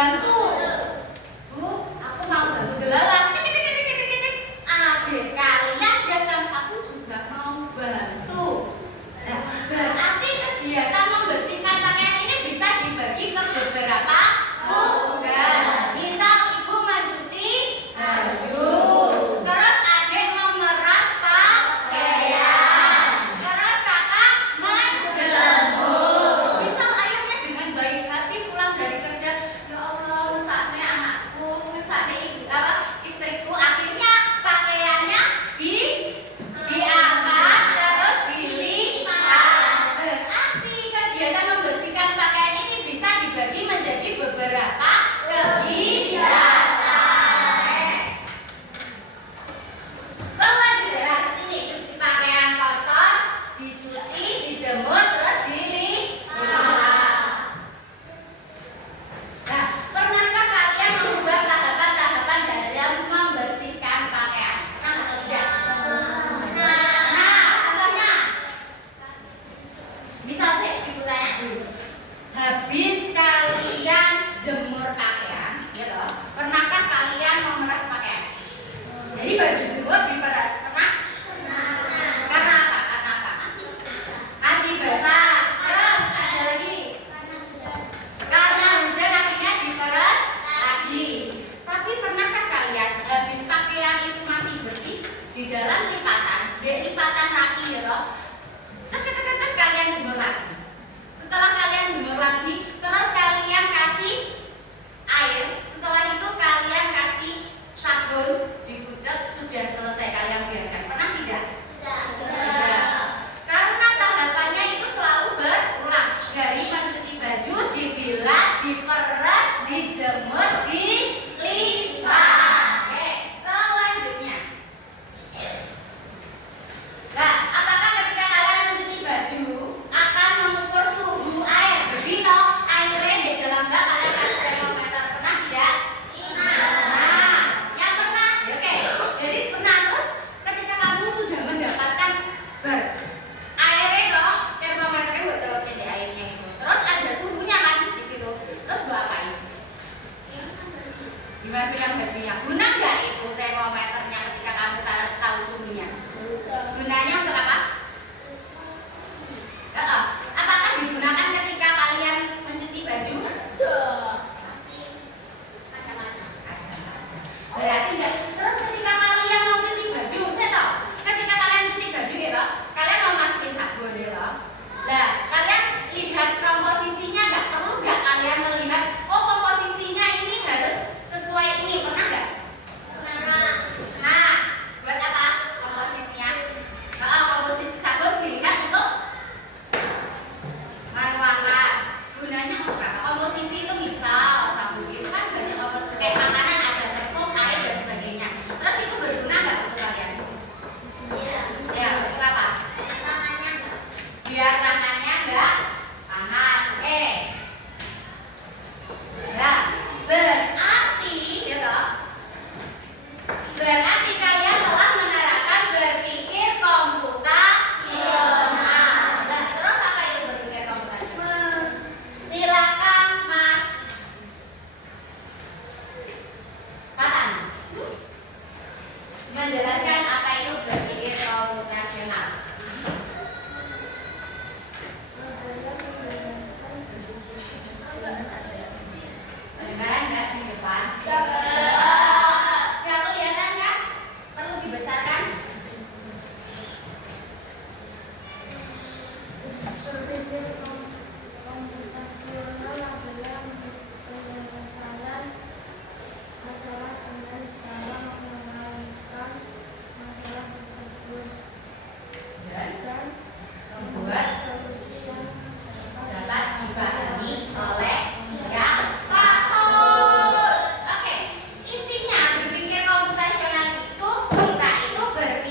Bantu. Bu, aku mau bantu belalang. Adik kalian datang, aku juga mau bantu. Nah, berarti kegiatan membersihkan pakaian ini bisa dibagi ke beberapa tugas. Misal ibu mencuci baju, terus adik memeras pakaian, terus kakak menjemur. Misal ayahnya dengan baik hati pulang dari kerja, ya Allah, saatnya anakku, saatnya istriku, akhirnya pakaiannya diangkat terus dilipat. Berarti kegiatan membersihkan pakaian ini bisa dibagi menjadi beberapa kegiatan. Selanjutnya ini cuci pakaian kotor, dicuci, dijemur, terus dilipat. Nah, pernahkah kalian mengubah tahapan-tahapan dalam membersihkan pakaian? Pernah atau tidak? Nah, contohnya, misal sih ibu tanya dulu, habis kalian jemur pakaian, ya toh, pernahkah kalian memeras pakaian? Jadi baju jemur diperas, pernah? Karena apa? Karena apa? Masih basah. Terus ada lagi nih. Karena hujan akhirnya diperas lagi. Tapi pernahkah kalian habis pakaian itu masih bersih di dalam lipatan, di lipatan rapi ya toh? Kan kalian jemur lagi. Setelah kalian jemur lagi, terus kalian kasih air. Setelah itu kalian kasih sabun, dipucet, sudah selesai kalian biarkan. Pernah tidak? Tidak. Karena tahapannya itu selalu berulang. Dari mencuci baju, dibilas, diperas, dijemur, dilipat. Oke, selanjutnya. Nah, apakah ketika kalian mencuci baju akan mengukur suhu air? Jadi toh airnya di dalam bak kalian kasih termometer, pernah tidak? Nah, yang pernah, ya, oke. Jadi pernah, terus ketika kamu sudah mendapatkan bar airnya toh termometernya buat coloknya di airnya itu. Terus ada suhunya kan di situ. Terus buat apain? Dimasukkan bajunya. Guna nggak itu termometernya ketika kamu tahu suhunya? Gunanya untuk apa? Apakah digunakan ketika kalian mencuci baju? Berarti enggak. Terus ketika kalian mau cuci baju, saya tahu. Ketika kalian cuci baju gitu, kalian mau masukin sabun gitu. Nah, kalian lihat komposisinya nggak? Perlu nggak kalian melihat? Oh, komposisinya ini harus sesuai ini, pernah nggak? Nah, buat apa komposisinya? Komposisi sabun dilihat untuk menuangkan. Gunanya untuk apa? Komposisi itu misal sabun itu kan banyak komposisi kayak makanan, ada tepung, air dan sebagainya. Terus itu berguna nggak untuk kalian? Ya, untuk apa? Biar tangannya nggak panas. Nah, berarti gitu. Berarti kalian telah menerapkan berpikir komputasional. Nah, terus apa itu berpikir komputasional? Silakan Mas Katan menjelaskan apa itu berpikir komputasional. Kedengaran nggak sih depan? Nggak kelihatan kan? Perlu dibesarkan? Berpikir komputasional adalah penyelesaian masalah dengan cara mengenalkan masalah tersebut Dan dan membuat solusi yang dapat dipahami oleh siapa? Oke, intinya berpikir komputasional itu kita itu berpikir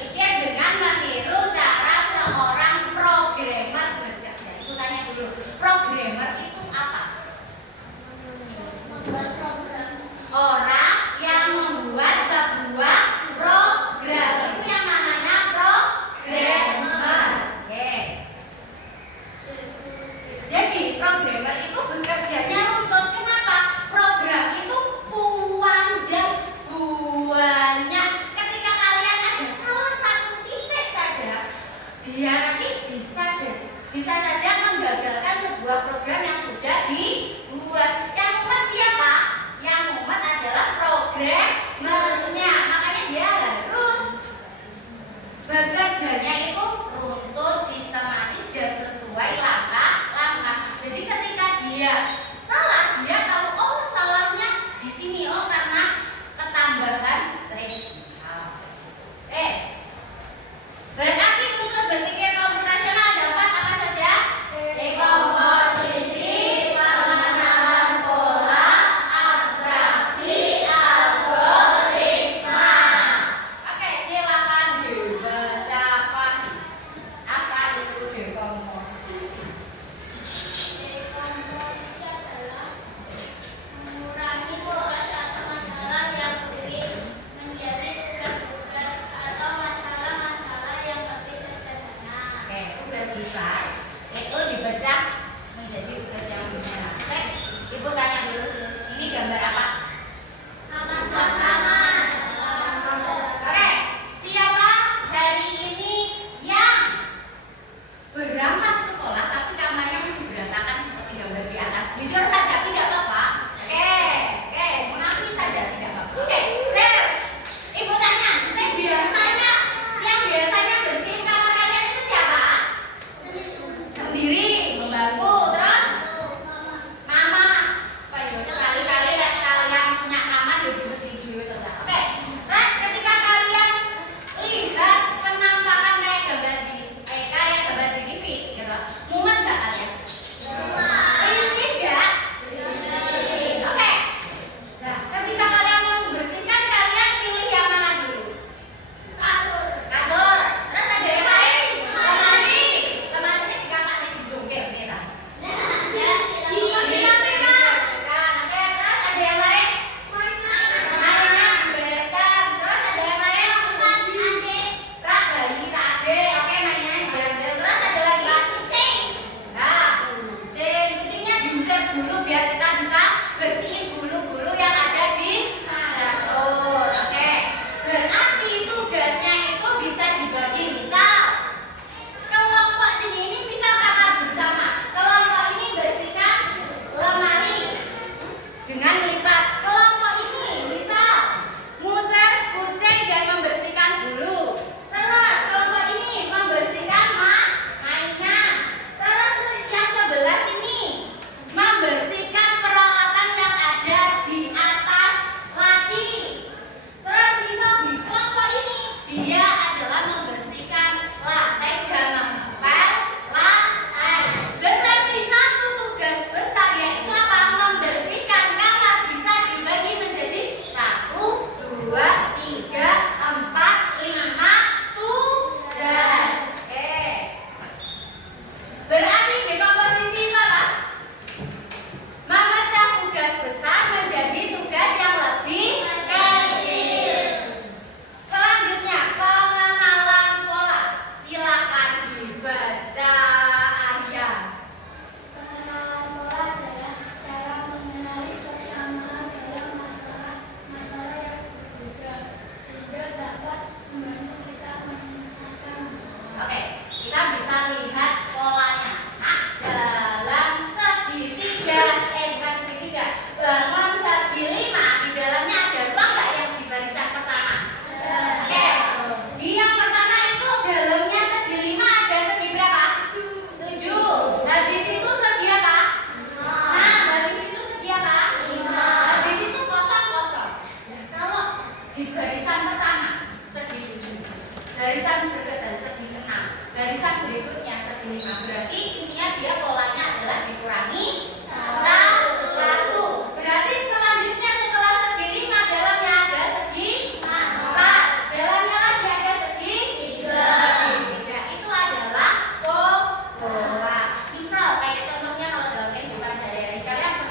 Garisan berikutnya segi 6, garisan berikutnya segi 5. Berarti intinya dia polanya adalah dikurangi 1. Berarti selanjutnya setelah segi 5 dalamnya ada segi 4, dalamnya lagi ada segi 3. Itu adalah pola. Misal kayak contohnya kalau dalam kehidupan sehari-hari, kalian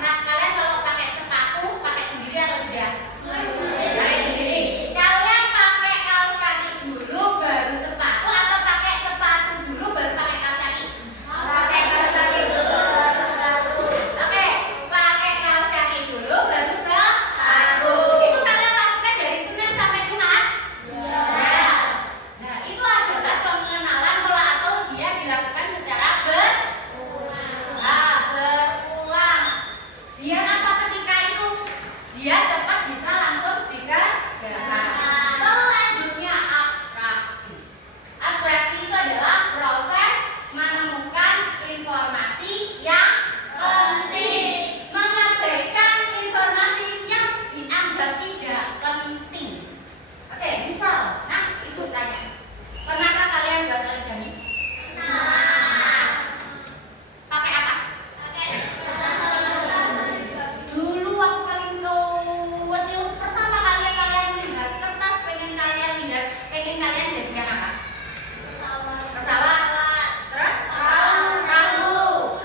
kalau pakai sepatu pakai sendiri atau tidak? Pakai sendiri. Kalian pakai kaos kaki dulu baru sepatu atau pakai sepatu dulu baru pakai kaos kaki? Pakai kaos kaki dulu baru sepatu. Oke, pakai kaos kaki dulu baru sepatu. Itu kalian lakukan dari Senin sampai Jumat? Ya. Nah, itu adalah pengenalan pola atau dia dilakukan secara berulang. Biar apa ketika itu? Dia cepat bisa langsung dikerjakan. Selanjutnya abstraksi. Abstraksi itu adalah proses menemukan informasi yang penting, mengabaikan informasi yang dianggap tidak penting. Oke, misal, nah ibu tanya, pernahkah kalian buat origami? Pakai apa? Dulu waktu kalian kecil, pertama kali kalian lihat kertas, pengen kalian jadikan apa? Pesawat. Terus? Perahu.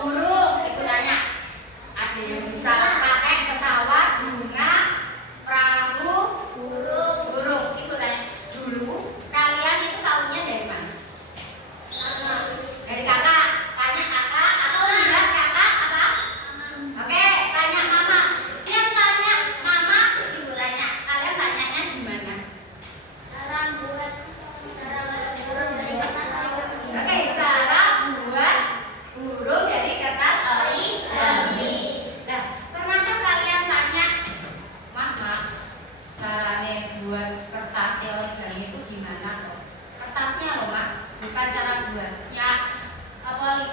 Burung. Itu tanya. Ada yang bisa pakai pesawat, bunga, perahu, burung. Itu tanya. Dulu kalian itu tahunya dari mana? Dari kakak. Tanya kakak atau lihat kakak apa? Oke, tanya mama. Dia tanya mama, ibu tanya. Kalian tanyanya gimana? Oke, cara buat burung dari kertas origami. Nah, pernahkah kalian tanya, mama, caranya buat kertas origami itu gimana kok? Kertasnya loh, mak, bukan cara buatnya. Apa